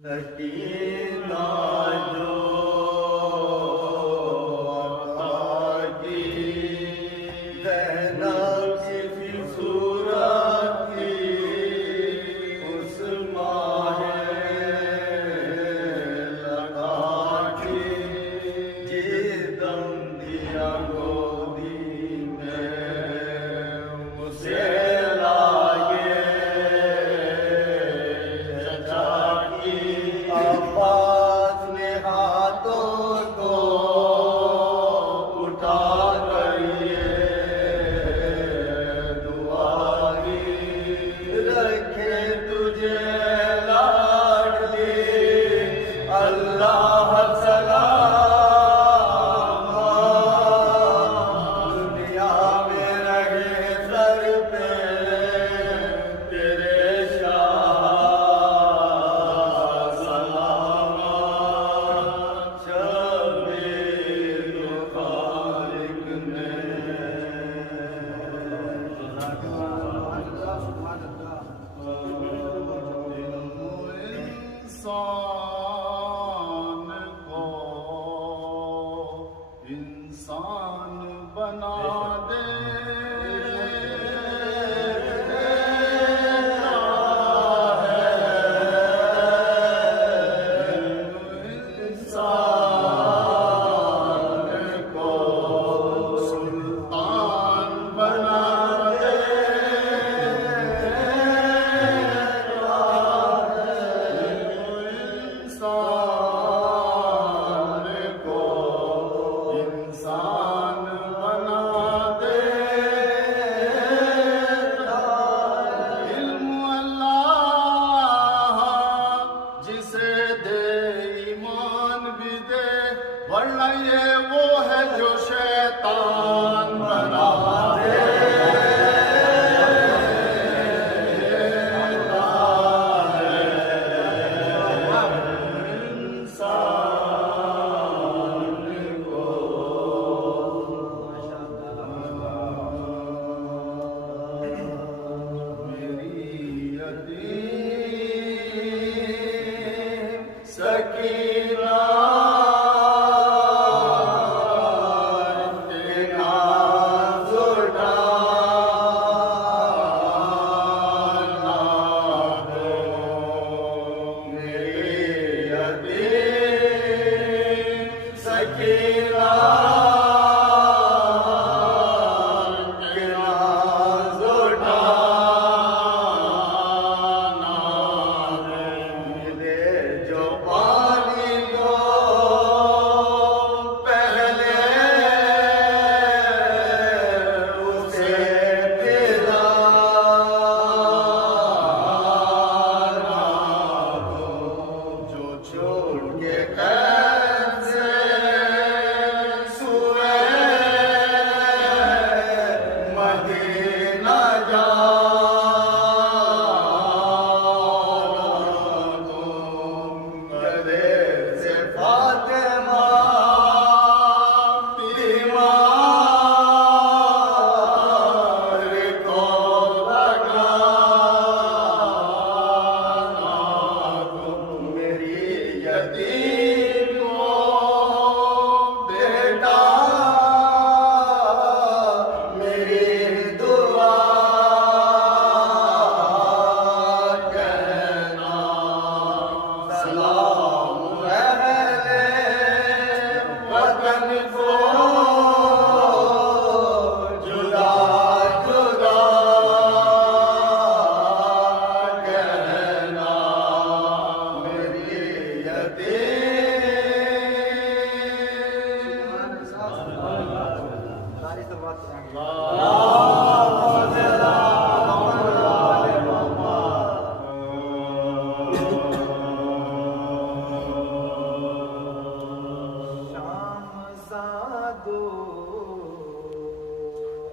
سکینہ جو عطا کی زینب کی صورت کی اس ماہ لگا کی جس دم دیا گودی میں اسے عباس نے ہاتھوں کو اٹھا کر یہ دعا کی رکھے تجھے لاڈلی اللہ سلام دنیا میں رہے سر پہ تیرے انسان بنا دے ورنہ یہ وہ ہے جو شیطان بنا دے انسان کو میری یتیم سکینہ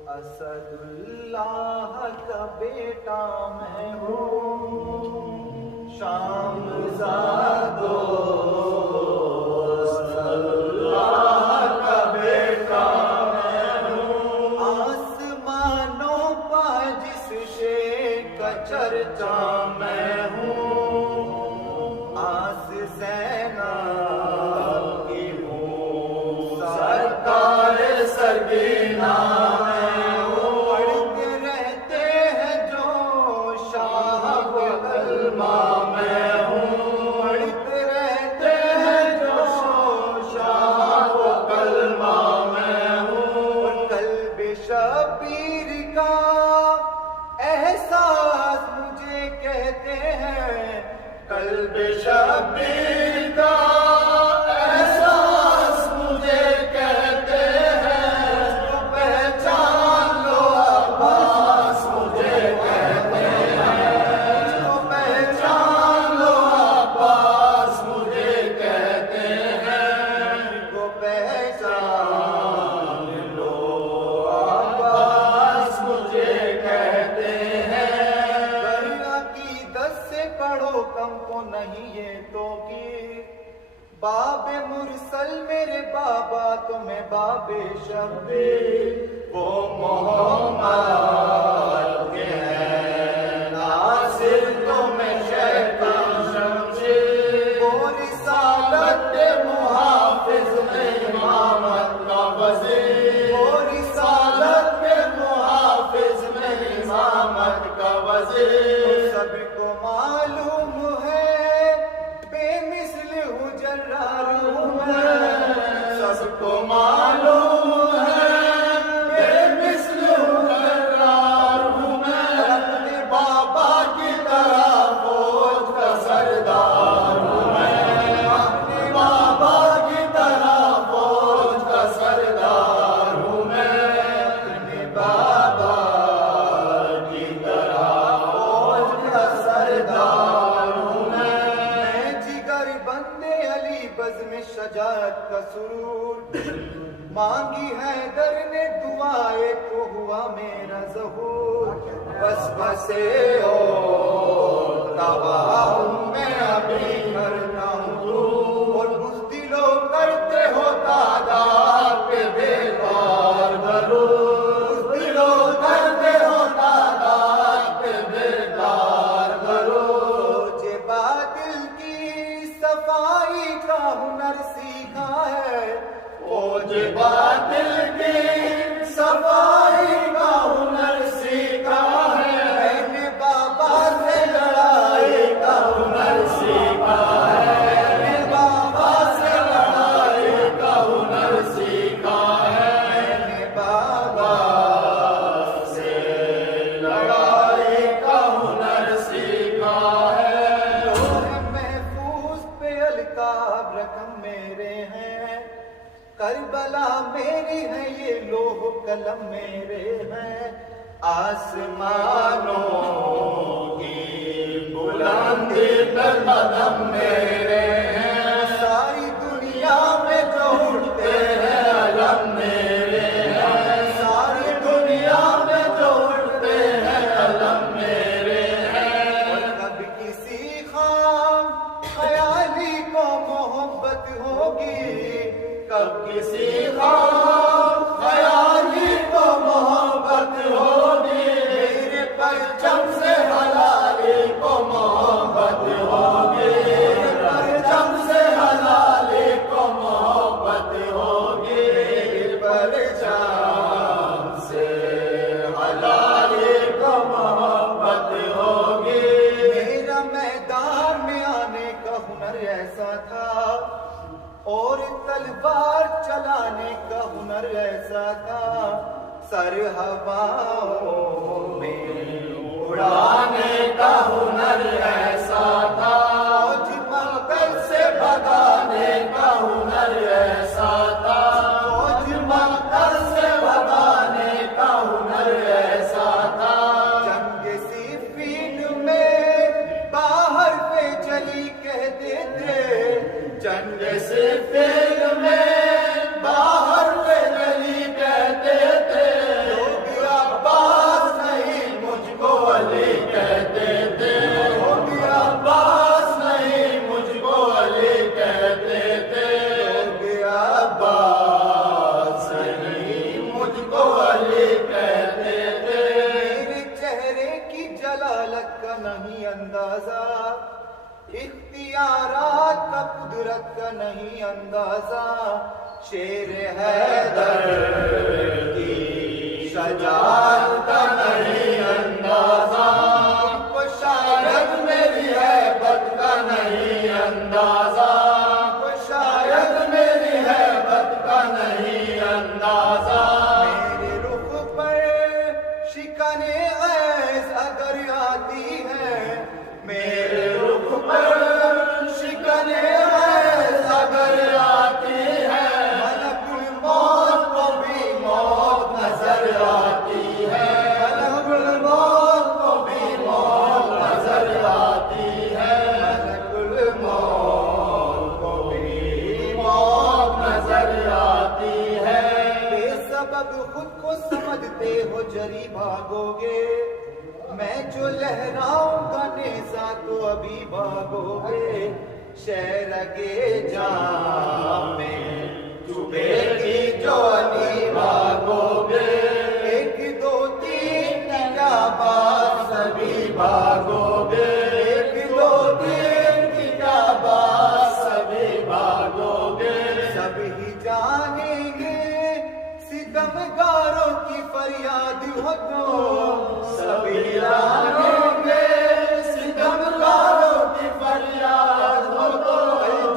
اسد اللہ کا بیٹا میں ہوں شام زادو اسد اللہ کا بیٹا میں ہوں آسمانوں پر جس شے کا چرچا میں ہوں ہیں قلب شبیر کا احساس مجھے کہتے ہیں تو پہچان لو عباس مجھے کہتے ہیں تو پہچان لو عباس مجھے کہتے ہیں تو پہچان لو عباس مجھے کہتے ہیں عقیدت سے پڑھو کم کو نہیں یہ تو کی باب مرسل میرے بابا تمہیں باب شبیر وہ محمد کے ہیں ناصر تمہیں شیطان شمشیر وہ رسالت کے محافظ میں امامت کا وزیر وہ رسالت کے محافظ میں امامت کا وزیر سب کو معلوم ہے بے مثل ہوں جرار ہوں میں سب کو معلوم ہے بے مثل ہوں جرار ہوں میں اپنے بابا کی طرح فوج کا سردار ہوں میں اپنے بابا کی طرح فوج کا سردار ہوں میں اپنے بابا کی طرح فوج کا سردار ہوں میں جگر بندے علی بزم شجاعت کا سرور مانگی حیدر نے دعائے تو ہوا میرا ظہور بس بسے اور تباہ ہوں میں ابھی کرتا ہوں دور اور بزدلو کرتے ہو تعداد پہ بیکار درود بزدلو کرتے ہو تعداد پہ بیکار درود جے باطل کی صفائی کا ہنر سیکھا ہے فوج باطل کی صفائی کا ہنر سیکھا ہے میں نے بابا سے لڑائی کا ہنر سیکھا ہے میں نے بابا سے لڑائی کا ہنر سیکھا ہے میں نے بابا سے لڑائی کا ہنر سیکھا ہے لوح محفوظ پہ القاب رقم میرے ہیں کربلا میری ہے یہ لوح قلم میرے ہیں آسمانوں کی بلندی پہ قدم میرے ہیں ساری دنیا میں جو اٹھتے ہیں علم میرے ہیں ساری دنیا میں جو اٹھتے ہیں علم میرے ہیں اور کب کسی خام خیالی کو محبت ہوگی کب کسی خام خیالی کو محبت ہوگی میرے پرچم سے حلالی کو محبت ہوگی میرے پرچم سے حلالی کو محبت ہوگی میرے پرچم سے حلالی کو محبت ہوگی میرا میدان میں آنے کا ہنر ایسا تھا اور تلوار چلانے کا ہنر ایسا تھا سر ہواؤں میں اڑانے کا ہنر ایسا تھا فوج مقتل سے بھگانے کا ہنر ایسا تھا فوج مقتل سے بھگانے کا ہنر ایسا تھا جنگ صفین میں باہر پہ چلی کہتے تھے جنگ صفین میں باہر پہ چلی کہتے تھے لوگ عباس نہیں مجھ کو علی کہتے تھے لوگ عباس نہیں مجھ کو علی کہتے تھے لوگ عباس نہیں مجھ کو علی کہتے تھے میرے چہرے کی جلالت کا نہیں اندازہ اختیارات کا قدرت کا نہیں اندازہ شیر حیدر کی شجاعت کا نہیں اندازہ کو شاید میری ہیبت کا نہیں اندازہ کو شاید میری ہیبت کا نہیں اندازہ میرے رخ پر شکن عیش اگر آتی ہے میرے بڑے ہو جری بھاگوگے، میں جو لہراؤں گا نیزا تو ابھی بھاگوگے، شہرگے جام میں چبھے گی جو ابھی بھاگوگے، ایک دو تین کا بعد سبھی بھاگوگے، ایک دو تین کا بعد سبھی بھاگوگے، سبھی جانیں گے ستمگاروں کی فریاد ہو تو، سبھی جانیں گے ستمگاروں کی فریاد ہو تو،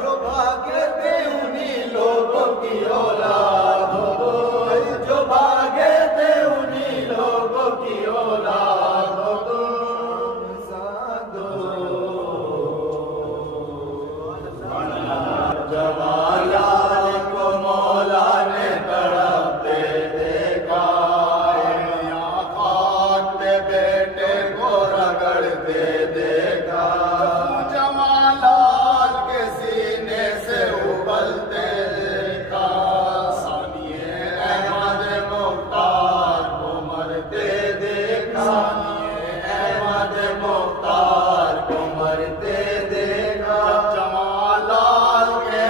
جو بھاگے تھے انہی لوگوں کی اولاد ہو تو، جو بھاگے تھے انہی لوگوں کی اولاد ہو تو، جوالان کو مولا نے تڑپتے دیکھا، یہاں خاک پہ بیٹے کو رگڑتے دیکھا، جمالات کے سینے سے ابلتے دیکھا، ثانیے احمد مختار کو مرتے دیکھا، ثانیے احمد مختار کو مرتے دیکھا، جمالات کے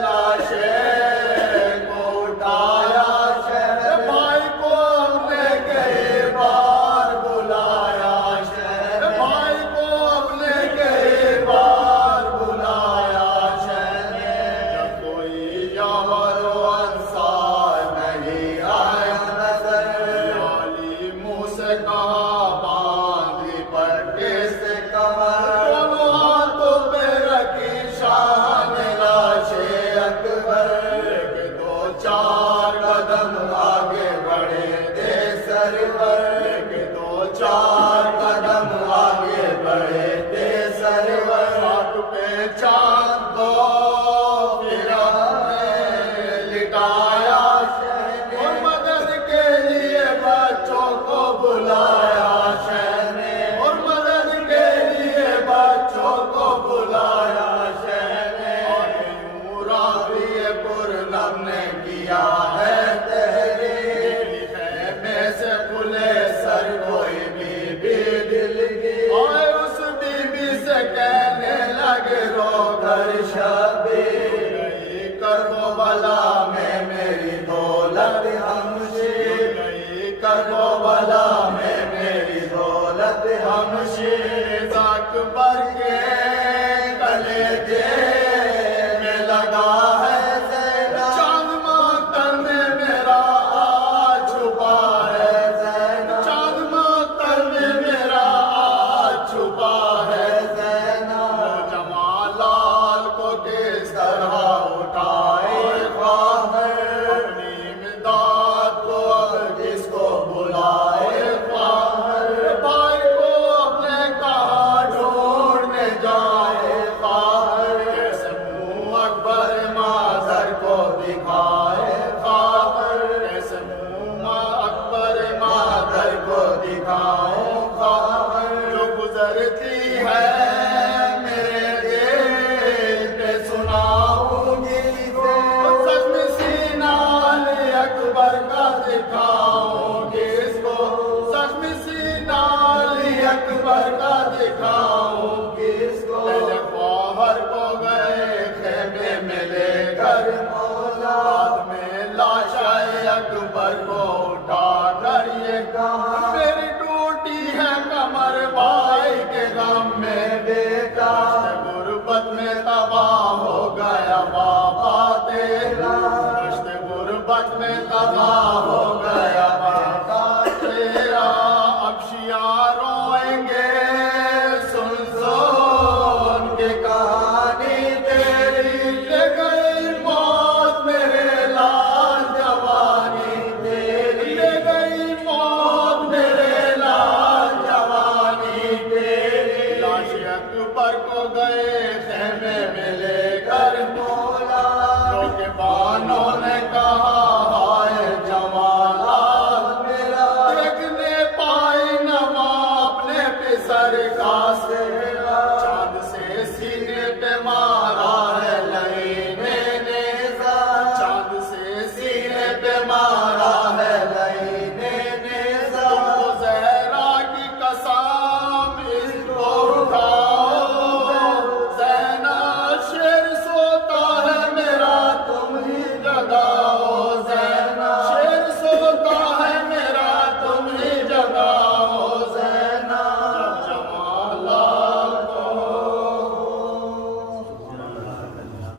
لاشیں کو اٹھایا شہر بھائی کو اپنے کئی بار بلایا، شہر بھائی کو اپنے کئی بار بلایا، شہر جب کوئی یاور و انصار نہیں آیا نظر، علی منہ سے کہا باندھی پٹے سے کمر، دونوں ہاتھوں پہ رکھی شاہ نے لاش اکبر، کہ دو چار قدم آگے بڑھے تھے سرور، کہ دو چار قدم آگے بڑھے تھے سرور، ہاتھ پہ چاند کو پھر نے لٹایا، اور مدد کے لیے بچوں کو بلایا شہر نے، اور مدد کے لیے بچوں کو بلایا شہر نے، اور یوں راوی پرنم نے کیا ہے تحریر، خیمے سے کھلے سر کوئی بی بی دل کی، اور اس بی بی سے کہنے لگے رو کر شبیر، گئی کربلا میں میری دولت ہمشیر، گئی کربلا میں میری دولت ہمشیر، اکبر کے کلیجے میں لگا ہے زینب، چاند ماتم میں میرا آج چھپا ہے زینب، چاند ماتم میں میرا آج چھپا ہے زینب، جمالال کو کس طرح اٹھائے خواہر، اپنی امداد کو اب کس کو بلائے خواہر، بھائی کو اپنے کہاں ڈھونڈنے جائے خواہر، کیسے منہ اکبر مادر کو دکھائے خواہر، کیسے منہ اکبر مادر کو دکھاؤں خواہر، جو گزرتی ہے میرے دل پہ سناؤں گی زخم سینہ علی اکبر کا دکھاؤں گی اس کو، زخم سینہ علی اکبر کا دکھاؤں گی اس کو، پہلے خواہر کو گئے خیمے میں لے کر مولا، بعد میں لاشائے اکبر کو اٹھا کر یہ کہا، میری ٹوٹی ہے کمر بھائی کے غم میں بیٹا، غربت میں تباہ ہو گیا بابا تیرا، دشت غربت میں تباہ ہو گیا بابا تیرا، اب شیعہ روئیں گے سن سن کے کہانی تیری، لے گئی موت میرے لال جوانی تیری، لے گئی موت میرے لال جوانی تیری، لاش اکبر کو گئے خیمے میں لے کر مولا، کیونکہ بانوں نے کہا